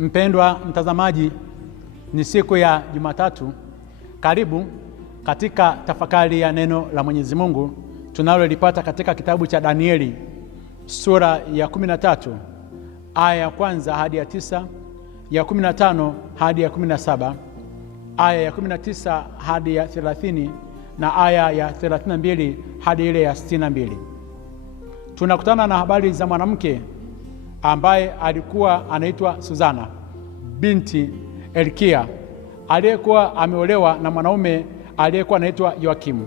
Mpendwa mtazamaji, ni siku ya Jumatatu. Karibu katika tafakari ya neno la Mwenyezi Mungu tunalolipata katika kitabu cha Danieli sura ya 13 aya ya kwanza hadi ya 9, ya 15 hadi ya 17, aya ya 19 hadi ya 30 na aya ya 32 hadi ile ya 62. Tunakutana na habari za mwanamke ambaye alikuwa anaitwa Suzana binti Elkia, aliyekuwa ameolewa na mwanaume aliyekuwa anaitwa Yoakimu.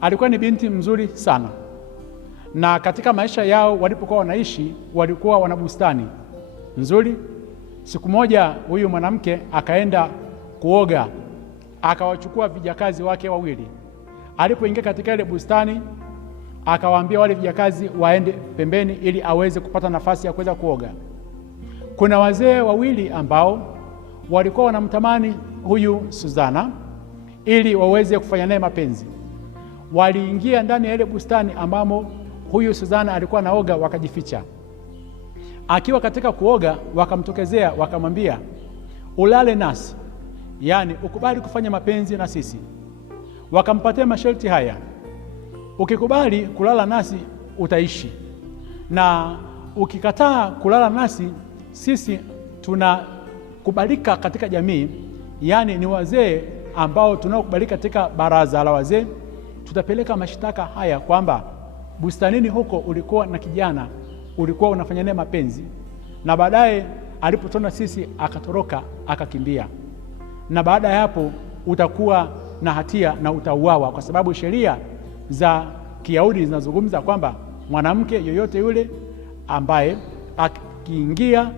Alikuwa ni binti mzuri sana, na katika maisha yao walipokuwa wanaishi walikuwa wana bustani nzuri. Siku moja huyu mwanamke akaenda kuoga, akawachukua vijakazi wake wawili. Alipoingia katika ile bustani, akawaambia wale vijakazi waende pembeni ili aweze kupata nafasi ya kuweza kuoga. Kuna wazee wawili ambao walikuwa wanamtamani huyu Suzana ili waweze kufanya naye mapenzi. Waliingia ndani ya ile bustani ambamo huyu Suzana alikuwa anaoga, wakajificha. Akiwa katika kuoga, wakamtokezea wakamwambia, ulale nasi, yaani ukubali kufanya mapenzi na sisi. Wakampatia masharti haya: ukikubali kulala nasi utaishi, na ukikataa kulala nasi sisi tunakubalika katika jamii, yaani ni wazee ambao tunaokubalika katika baraza la wazee. Tutapeleka mashtaka haya kwamba bustanini huko ulikuwa na kijana, ulikuwa unafanya naye mapenzi, na baadaye alipotona sisi akatoroka akakimbia, na baada ya hapo utakuwa na hatia na utauawa, kwa sababu sheria za Kiyahudi zinazungumza kwamba mwanamke yoyote yule ambaye akiingia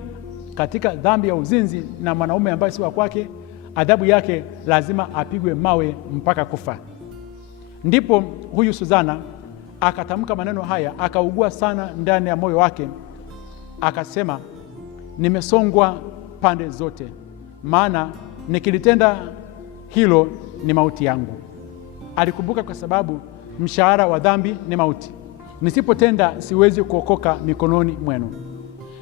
katika dhambi ya uzinzi na mwanaume ambaye si wa kwake, adhabu yake lazima apigwe mawe mpaka kufa. Ndipo huyu Suzana akatamka maneno haya, akaugua sana ndani ya moyo wake, akasema, nimesongwa pande zote, maana nikilitenda hilo ni mauti yangu. Alikumbuka kwa sababu mshahara wa dhambi ni mauti. Nisipotenda siwezi kuokoka mikononi mwenu.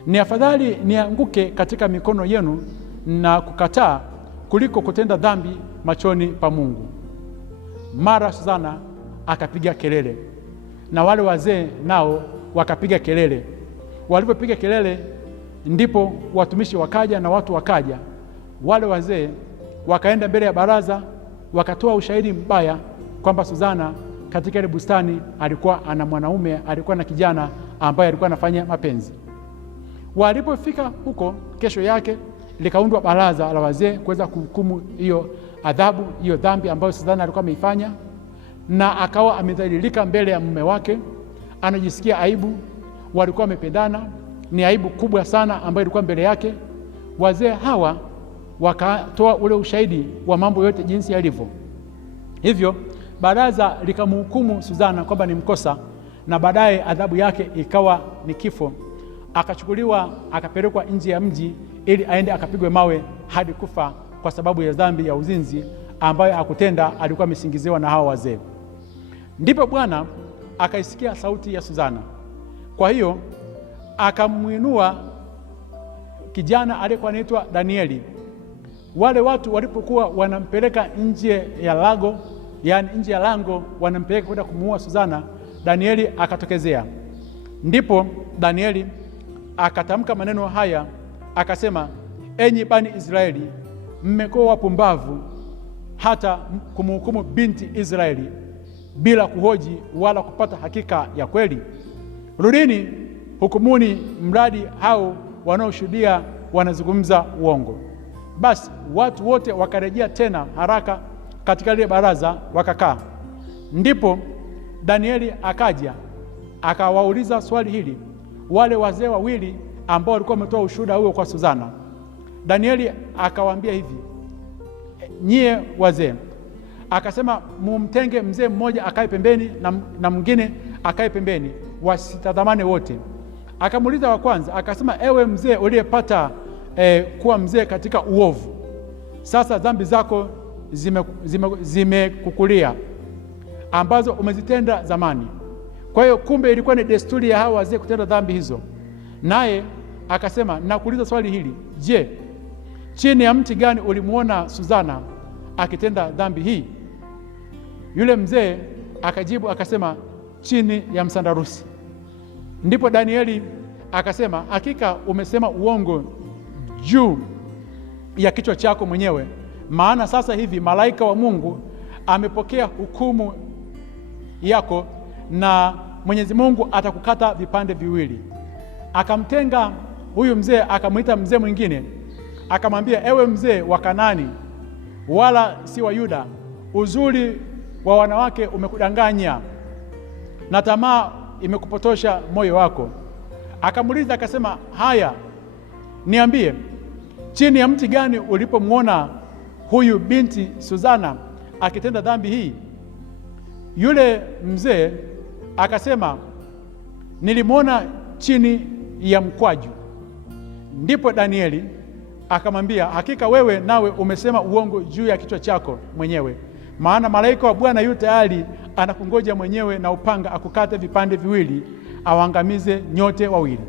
Ni afadhali nianguke katika mikono yenu na kukataa kuliko kutenda dhambi machoni pa Mungu. Mara Suzana akapiga kelele, na wale wazee nao wakapiga kelele. Walipopiga kelele, ndipo watumishi wakaja na watu wakaja. Wale wazee wakaenda mbele ya baraza, wakatoa ushahidi mbaya kwamba Suzana katika ile bustani alikuwa ana mwanaume, alikuwa na kijana ambaye alikuwa anafanya mapenzi. Walipofika huko, kesho yake likaundwa baraza la wazee kuweza kuhukumu hiyo adhabu, hiyo dhambi ambayo Suzana alikuwa ameifanya, na akawa amedhalilika mbele ya mume wake, anajisikia aibu. Walikuwa wamependana, ni aibu kubwa sana ambayo ilikuwa mbele yake. Wazee hawa wakatoa ule ushahidi wa mambo yote jinsi yalivyo. Hivyo baraza likamhukumu Suzana kwamba ni mkosa, na baadaye adhabu yake ikawa ni kifo. Akachukuliwa akapelekwa nje ya mji ili aende akapigwe mawe hadi kufa kwa sababu ya dhambi ya uzinzi ambayo hakutenda, alikuwa amesingiziwa na hao wazee. Ndipo Bwana akaisikia sauti ya Suzana. Kwa hiyo akamwinua kijana aliyekuwa anaitwa Danieli. Wale watu walipokuwa wanampeleka nje ya lago, yaani nje ya lango, wanampeleka kwenda kumuua Suzana, Danieli akatokezea. Ndipo Danieli akatamka maneno haya, akasema, enyi bani Israeli, mmekuwa wapumbavu hata kumhukumu binti Israeli bila kuhoji wala kupata hakika ya kweli. Rudini, hukumuni, mradi hao wanaoshuhudia wanazungumza uongo. Basi watu wote wakarejea tena haraka katika ile baraza wakakaa. Ndipo Danieli akaja akawauliza swali hili wale wazee wawili ambao walikuwa wametoa ushuhuda huo kwa Suzana. Danieli akawaambia hivi, nyie wazee, akasema, mumtenge mzee mmoja akae pembeni na mwingine akae pembeni, wasitazamane wote. Akamuuliza wa kwanza, akasema, ewe mzee uliyepata kuwa mzee katika uovu, sasa dhambi zako zimekukulia ambazo umezitenda zamani. Kwa hiyo kumbe ilikuwa ni desturi ya hawa wazee kutenda dhambi hizo. Naye akasema, nakuuliza swali hili, je, chini ya mti gani ulimuona Suzana akitenda dhambi hii? Yule mzee akajibu akasema, chini ya msandarusi. Ndipo Danieli akasema, hakika umesema uongo juu ya kichwa chako mwenyewe, maana sasa hivi malaika wa Mungu amepokea hukumu yako, na Mwenyezi Mungu atakukata vipande viwili. Akamtenga huyu mzee, akamwita mzee mwingine, akamwambia, ewe mzee wa Kanaani, wala si wa Yuda, uzuri wa wanawake umekudanganya na tamaa imekupotosha moyo wako. Akamuuliza akasema, haya, niambie, chini ya mti gani ulipomwona huyu binti Suzana akitenda dhambi hii? Yule mzee akasema, nilimwona chini ya mkwaju. Ndipo Danieli akamwambia, hakika wewe nawe umesema uongo juu ya kichwa chako mwenyewe, maana malaika wa Bwana yu tayari anakungoja mwenyewe na upanga akukate vipande viwili, awangamize nyote wawili.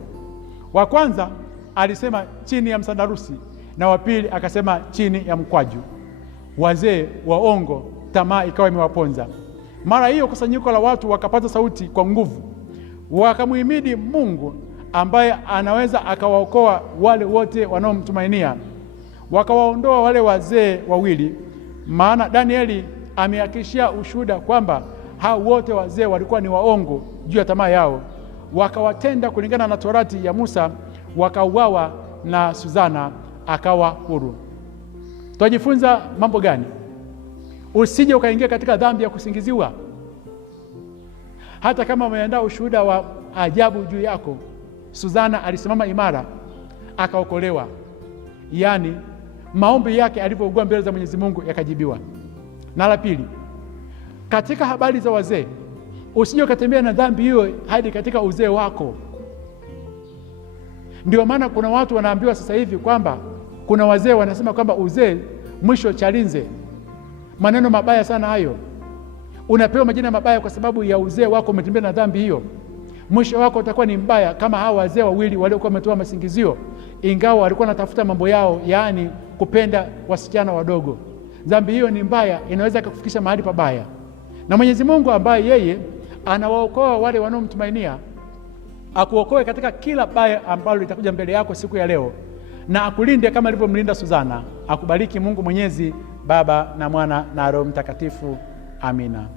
Wa kwanza alisema chini ya msandarusi, na wa pili akasema chini ya mkwaju. Wazee waongo, tamaa ikawa imewaponza. Mara hiyo kusanyiko la watu wakapata sauti kwa nguvu, wakamuhimidi Mungu ambaye anaweza akawaokoa wale wote wanaomtumainia. Wakawaondoa wale wazee wawili, maana Danieli amehakikishia ushuhuda kwamba hao wote wazee walikuwa ni waongo juu ya tamaa yao. Wakawatenda kulingana na torati ya Musa, wakauawa na Suzana akawa huru. Tunajifunza mambo gani? Usije ukaingia katika dhambi ya kusingiziwa. Hata kama umeandaa ushuhuda wa ajabu juu yako, Suzana alisimama imara akaokolewa. Yaani maombi yake alipougua mbele za Mwenyezi Mungu yakajibiwa. Na la pili, katika habari za wazee, usije ukatembea na dhambi hiyo hadi katika uzee wako. Ndio maana kuna watu wanaambiwa sasa hivi kwamba kuna wazee wanasema kwamba uzee mwisho chalinze. Maneno mabaya sana hayo. Unapewa majina mabaya kwa sababu ya uzee wako, umetembea na dhambi hiyo. Mwisho wako utakuwa ni mbaya kama hao wazee wawili waliokuwa wametoa masingizio, ingawa walikuwa wanatafuta mambo yao, yaani kupenda wasichana wadogo. Dhambi hiyo ni mbaya, inaweza kukufikisha mahali pabaya. Na Mwenyezi Mungu ambaye yeye anawaokoa wale wanaomtumainia, akuokoe katika kila baya ambalo litakuja mbele yako siku ya leo, na akulinde kama alivyomlinda Suzana. Akubariki Mungu Mwenyezi, Baba na Mwana na Roho Mtakatifu. Amina.